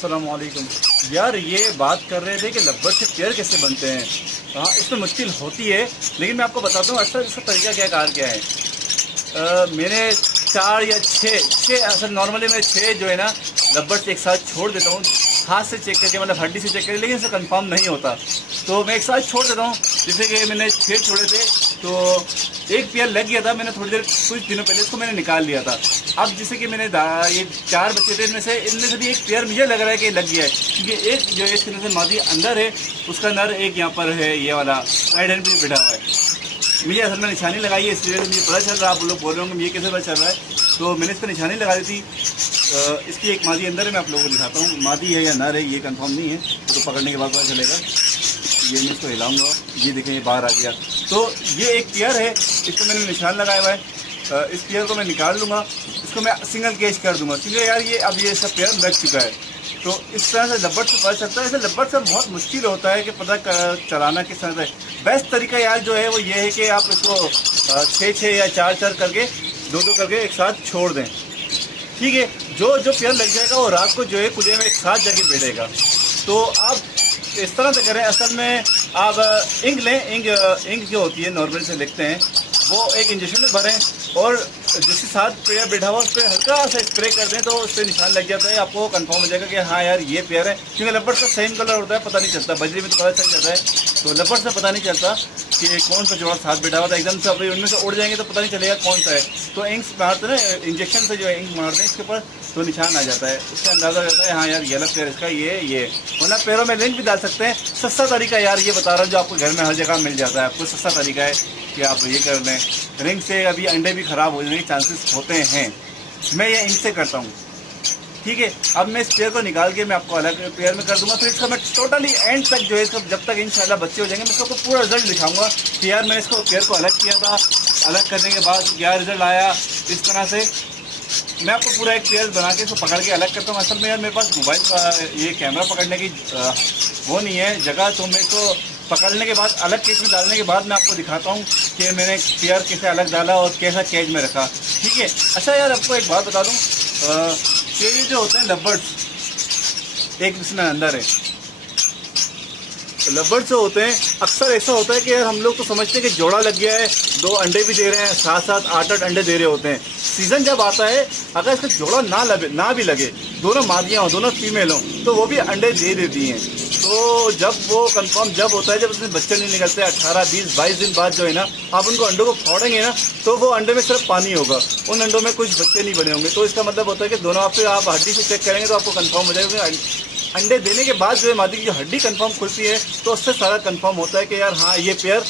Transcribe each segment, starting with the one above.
अस्सलामुअलैकुम। यार ये बात कर रहे थे कि लब्बड़ से पेयर कैसे बनते हैं। हाँ, इसमें मुश्किल होती है, लेकिन मैं आपको बताता हूँ असल इसका तरीका क्या है। मैंने 4 या 6 असल नॉर्मली मैं 6 जो है ना लब्बड़ से एक साथ छोड़ देता हूँ, हाथ से चेक करके, मतलब हड्डी से चेक करके, लेकिन इससे कंफर्म नहीं होता तो मैं एक साथ छोड़ देता हूँ। जैसे कि मैंने 6 छोड़े थे तो एक पेयर लग गया था, मैंने थोड़ी देर कुछ दिनों पहले इसको मैंने निकाल लिया था। अब जैसे कि मैंने ये 4 बच्चे थे, इनमें से भी एक पेयर मुझे लग रहा है कि लग गया है, क्योंकि एक जो है इसके अंदर से मादी अंदर है, उसका नर एक यहाँ पर है, ये वाला राइट हैंड पे बैठा हुआ है। मुझे असल में निशानी लगाई है, इसलिए मुझे पता चल रहा है। आप लोग बोल रहे होंगे ये कैसे पता चल रहा है, तो मैंने इस पर निशानी लगा दी थी। इसकी एक मादी अंदर है, मैं आप लोगों को दिखाता हूँ। मादी है या नर है ये कंफर्म नहीं है, तो पकड़ने के बाद पता चलेगा। ये मैं इसको हिलाऊंगा, ये देखें ये बाहर आ गया। तो ये एक पेयर है, इसको मैंने निशान लगाया हुआ है। इस पेयर को मैं निकाल लूँगा, इसको मैं सिंगल केज कर दूँगा, क्योंकि यार ये अब ये सब पेयर लग चुका है। तो इस तरह से लब्बड़ से पता चलता है। ऐसे लब्बड़ से बहुत मुश्किल होता है कि पता चलाना किस तरह से। बेस्ट तरीका यार जो है वो ये है कि आप इसको 6 या 4 करके 2 करके एक साथ छोड़ दें, ठीक है। जो पेयर लग जाएगा वो रात को जो है कुलिया में एक साथ जाके बैठेगा। तो आप इस तरह से करें। असल में आप इंक लें, इंक जो होती है नॉर्मल से लिखते हैं, वो एक इंजेक्शन में भरें और जिसके साथ पेयर बैठा हुआ उस पर हल्का सा स्प्रे कर दें, तो उस पर निशान लग जाता है। आपको कंफर्म हो जाएगा कि हाँ यार ये पेयर है, क्योंकि लब्बड़ का सेम कलर होता है, पता नहीं चलता। बजरी में तो पता चल जाता है, तो लब्बड़ से पता नहीं चलता कि कौन सा जोड़ा साथ बैठा हुआ था। एकदम से अभी उनमें से उड़ जाएंगे तो पता नहीं चलेगा कौन सा है। तो इंक मारते ना, इंजेक्शन से जो है इंक मारते हैं इसके ऊपर, तो निशान आ जाता है, उससे अंदाज़ा हो जाता है हाँ यार ये अलग पेयर इसका ये। वरना पैरों में लिंक भी डाल सकते हैं। सस्ता तरीका यार ये बता रहा हूँ, जो आपको घर में हर जगह मिल जाता है। आपको सस्ता तरीका है कि आप ये कर लें। रिंग से अभी अंडे भी ख़राब हो जाने के चांसेस होते हैं, मैं ये इंक से करता हूँ, ठीक है। अब मैं इस पेयर को निकाल के मैं आपको अलग पेयर में कर दूंगा। फिर इसका मैं टोटली एंड तक जो है इसका, जब तक इंशाल्लाह बच्चे हो जाएंगे, मैं इसको पूरा रिजल्ट दिखाऊंगा कि यार मैंने इसको पेयर को अलग किया था, अलग करने के बाद क्या रिजल्ट आया। इस तरह से मैं आपको पूरा एक पेयर बना के इसको पकड़ के अलग करता हूँ। असल में यार मेरे पास मोबाइल का ये कैमरा पकड़ने की वो नहीं है जगह, तो मैं इसको पकड़ने के बाद अलग केज में डालने के बाद मैं आपको दिखाता हूँ कि मैंने पेयर कैसे अलग डाला और कैसा केज में रखा, ठीक है। अच्छा यार आपको एक बात बता दूँ, ये जो होते हैं लब्बर्स एक इसमें अंदर है, लब्बर्स जो होते हैं अक्सर ऐसा होता है कि यार हम लोग तो समझते हैं कि जोड़ा लग गया है, 2 अंडे भी दे रहे हैं, 7-7 8-8 अंडे दे रहे होते हैं। सीज़न जब आता है अगर इसका जोड़ा ना भी लगे, दोनों मादियाँ हों, दोनों फीमेल हों, तो वो भी अंडे दे देती हैं। तो जब वो कंफर्म जब होता है, जब उसमें बच्चे नहीं निकलते 18, 20, 22 दिन बाद जो है ना, आप उनको अंडों को फोड़ेंगे ना, तो वो अंडे में सिर्फ पानी होगा, उन अंडों में कुछ बच्चे नहीं बने होंगे। तो इसका मतलब होता है कि दोनों आप हड्डी से चेक करेंगे तो आपको कंफर्म हो जाएगा। अंडे देने के बाद जो है मादी की जो हड्डी कंफर्म खुलती है, तो उससे सारा कंफर्म होता है कि यार हाँ ये पेयर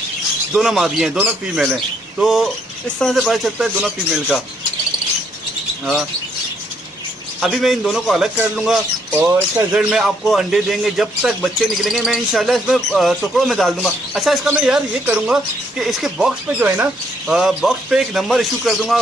दोनों मादी हैं, दोनों फीमेल हैं। तो इस तरह से पता चलता है दोनों फीमेल का। अभी मैं इन दोनों को अलग कर लूँगा और इसका रिजल्ट मैं आपको अंडे देंगे जब तक बच्चे निकलेंगे, मैं इंशाल्लाह इसमें टुकड़ों में डाल दूँगा। अच्छा, इसका मैं यार ये करूँगा कि इसके बॉक्स पे जो है ना, बॉक्स पे एक नंबर इशू कर दूँगा,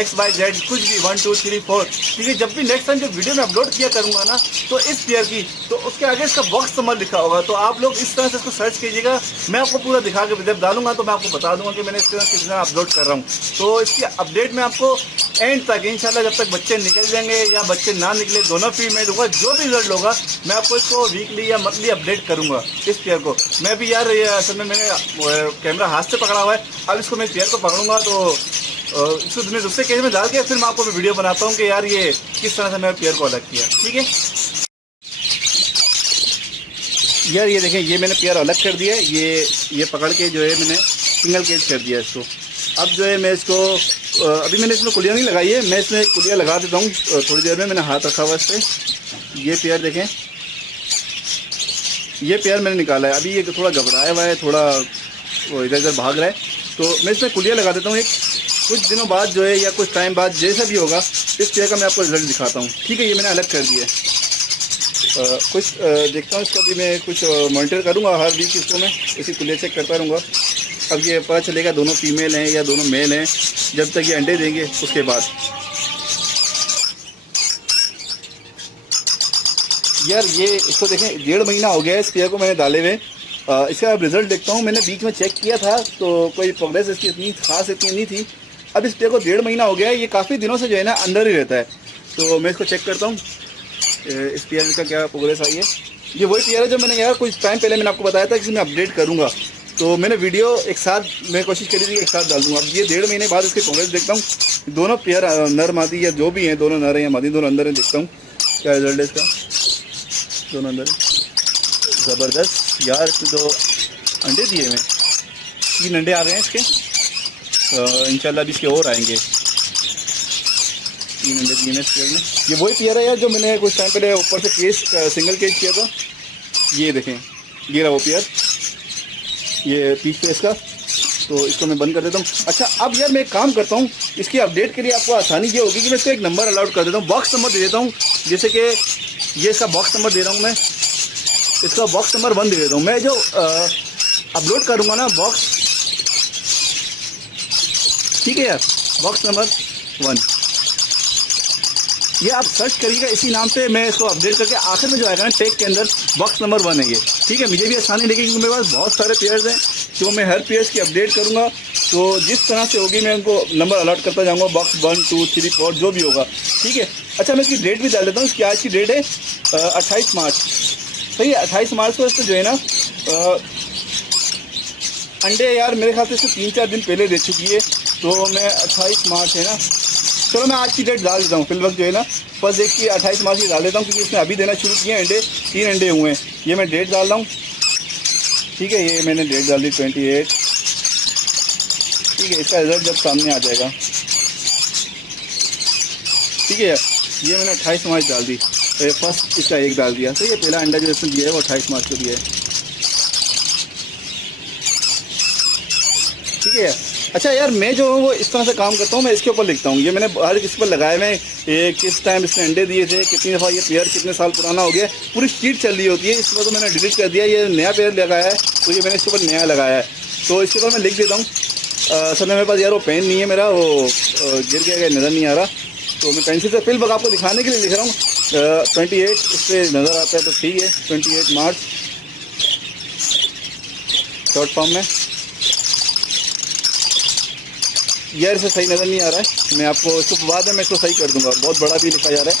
XYZ कुछ भी 1 2 3 4, क्योंकि जब भी नेक्स्ट टाइम जो वीडियो में अपलोड किया करूँगा ना, तो इस पेयर की, तो उसके आगे इसका बॉक्स नंबर लिखा होगा। तो आप लोग इस तरह से इसको सर्च कीजिएगा, मैं आपको पूरा दिखा के जब डालूंगा तो मैं आपको बता दूँगा कि मैंने इस तरह कितना अपलोड कर रहा हूँ। तो इसकी अपडेट मैं आपको एंड तक इंशाल्लाह, जब तक बच्चे निकल जाएंगे या बच्चे ना निकले, दोनों फीमेल होगा, जो भी रिजल्ट होगा मैं आपको इसको वीकली या मंथली अपडेट करूंगा इस पेयर को। मैं भी यार ये असल में मैंने कैमरा हाथ से पकड़ा हुआ है, अब इसको मैं पेयर को पकड़ूंगा तो इसको मैं दूसरे केज में डाल के फिर मैं आपको वीडियो बनाता हूँ कि यार ये किस तरह से मैंने पेयर को अलग किया, ठीक है। यार ये देखें, ये मैंने पेयर अलग कर दिया है, ये पकड़ के जो है मैंने सिंगल केज कर दिया इसको। अब जो है मैं इसको अभी मैंने इसमें कुलिया नहीं लगाई है, मैं इसमें कुलिया लगा देता हूँ थोड़ी देर में। मैंने हाथ रखा हुआ इस पर, ये पेयर देखें, ये पेयर मैंने निकाला है। अभी ये थोड़ा घबराया हुआ है, थोड़ा वो इधर उधर भाग रहा है, तो मैं इसमें कुलिया लगा देता हूँ। एक कुछ दिनों बाद जो है या कुछ टाइम बाद जैसा भी होगा, इस पेयर का मैं आपको रिजल्ट दिखाता हूँ, ठीक है। ये मैंने अलग कर दिया है। कुछ देखता हूँ इसको भी मैं कुछ मॉनिटर करूँगा हर वीक, इसको मैं इसी कुलिया चेक करता रहूँगा। अब ये पता चलेगा दोनों फीमेल हैं या दोनों मेल हैं जब तक ये अंडे देंगे, उसके बाद। यार ये इसको देखें, 1.5 महीना हो गया है इस पेयर को मैंने डाले हुए। इसका अब रिज़ल्ट देखता हूँ। मैंने बीच में चेक किया था तो कोई प्रोग्रेस इसकी इतनी खास इतनी नहीं थी। अब इस पेयर को 1.5 महीना हो गया है, ये काफ़ी दिनों से जो है ना अंदर ही रहता है। तो मैं इसको चेक करता हूँ। इस पेयर का क्या प्रोग्रेस आई है। ये वही पेयर है जो मैंने यार कुछ टाइम पहले मैंने आपको बताया था कि मैं अपडेट करूँगा, तो मैंने वीडियो एक साथ मैं कोशिश करी थी एक साथ डाल दूँगा। अब ये 1.5 महीने बाद इसके प्रोग्रेस देखता हूँ, दोनों पेयर नर मादी या जो भी हैं, दोनों नर हैं या मादी, दोनों अंदर हैं, देखता हूँ क्या रिजल्ट है इसका। दोनों अंदर ज़बरदस्त यार, इसमें तो अंडे दिए हुए 3 अंडे आ गए हैं इसके, इंशाल्लाह भी इसके और आएंगे। 3 अंडे दिए हैं इस पेयर में। ये वही पेयर है यार जो मैंने कुछ टाइम पहले ऊपर से केस सिंगल केज किया था। ये देखें, ये रहा वो पेयर, ये पीच पे इसका। तो इसको मैं बंद कर देता हूँ। अच्छा अब यार मैं एक काम करता हूँ, इसकी अपडेट के लिए आपको आसानी ये होगी कि मैं इसको एक नंबर अलाउड कर देता हूँ, बॉक्स नंबर दे देता हूँ। जैसे कि ये इसका बॉक्स नंबर दे रहा हूँ मैं, इसका बॉक्स नंबर 1 दे देता हूँ। मैं जो अपलोड करूँगा ना बॉक्स, ठीक है यार, बॉक्स नंबर 1 ये आप सर्च करिएगा इसी नाम से, मैं इसको अपडेट करके आखिर में जो आएगा ना टैग के अंदर बॉक्स नंबर 1 है ये, ठीक है। मुझे भी आसानी लगेगी क्योंकि मेरे पास बहुत सारे पेयर्स हैं, तो मैं हर पेयर्स की अपडेट करूँगा। तो जिस तरह से होगी मैं उनको नंबर अलॉट करता जाऊँगा, बॉक्स 1 2 3 4 जो भी होगा, ठीक है। अच्छा मैं इसकी डेट भी डाल देता हूँ। इसकी आज की डेट है 28 मार्च, सही है। 28 मार्च को इसको जो है ना अंडे यार मेरे ख्याल से इसको 3-4 दिन पहले दे चुकी है, तो मैं 28 मार्च है ना, चलो मैं आज की डेट डाल देता हूँ फिल वक्त जो है ना, फर्स्ट डेट की 28 मार्च की डाल देता हूँ, क्योंकि इसने अभी देना शुरू किए अंडे, 3 अंडे हुए हैं। ये मैं डेट डाल रहा हूँ, ठीक है। ये मैंने डेट डाल दी 28, ठीक है। इसका रिजल्ट जब सामने आ जाएगा, ठीक है। ये मैंने 28 मार्च डाल दी, फर्स्ट इसका 1 डाल दिया, तो ये पहला अंडा जो इसने दिया है वो 28 मार्च को दिया है, ठीक है। अच्छा यार मैं जो हूँ वो इस तरह से काम करता हूँ, मैं इसके ऊपर लिखता हूँ। ये मैंने हर किसी पर लगाए, मैं किस टाइम इसने अंडे दिए थे, कितनी दफ़ा ये पेयर कितने साल पुराना हो गया, पूरी शीट चल रही होती है। इस पर तो मैंने डिलीट कर दिया, ये नया पेयर लगाया है, तो ये मैंने इसके ऊपर नया लगाया है, तो इसके ऊपर मैं लिख देता हूँ। सर मेरे पास यार वो पेन नहीं है मेरा, वो गिर गया, नज़र नहीं आ रहा, तो मैं पेंसिल से फिल आपको दिखाने के लिए लिख रहा हूँ। 28 इस पर नज़र आता है तो ठीक है, 28 मार्च शॉर्ट फॉर्म में। यार इसे सही नज़र नहीं आ रहा है, मैं आपको इसको बाद में मैं इसको सही कर दूंगा, बहुत बड़ा भी लिखा जा रहा है,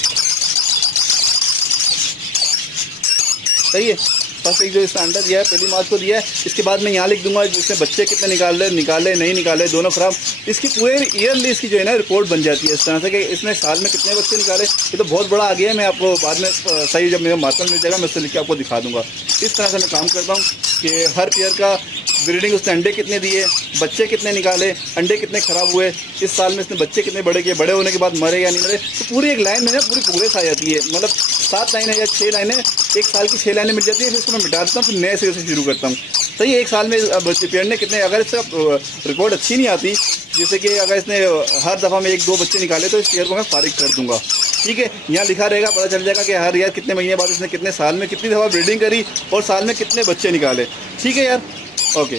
सही है। फर्स्ट एक जो इसका अंडा दिया है 1 मार्च को दिया है, इसके बाद मैं यहाँ लिख दूंगा इसमें बच्चे कितने निकाले नहीं निकाले, दोनों खराब। इसकी पूरे ईयरली इसकी जो है ना रिपोर्ट बन जाती है इस तरह से कि इसने साल में कितने बच्चे निकाले। ये तो बहुत बड़ा आ गया है, मैं आपको बाद में सही जब मेरा मार्कर मिल जाएगा मैं उससे लिख के आपको दिखा दूंगा। इस तरह से मैं काम करता हूँ कि हर पेयर का ब्रीडिंग, उसने अंडे कितने दिए, बच्चे कितने निकाले, अंडे कितने ख़राब हुए, इस साल में इसने बच्चे कितने बड़े किए, बड़े होने के बाद मरे या नहीं मरे, तो पूरी एक लाइन में ना पूरी प्रोग्रेस आ जाती है। मतलब 7 लाइनें या 6 लाइनें, एक साल की 6 लाइनें मिल जाती है, फिर इसको मैं मिटा देता हूँ, फिर नए सिरे से शुरू करता हूँ। सही है, एक साल में पेयर ने कितने, अगर इसका रिपोर्ट अच्छी नहीं आती, जैसे कि अगर इसने हर दफ़ा में 1-2 बच्चे निकाले तो इस पेयर को मैं फारिग कर दूँगा, ठीक है। यहाँ लिखा रहेगा, पता चल जाएगा कि हर यार कितने महीने बाद इसने कितने साल में कितनी दफ़ा ब्रीडिंग करी और साल में कितने बच्चे निकाले, ठीक है यार। ओके।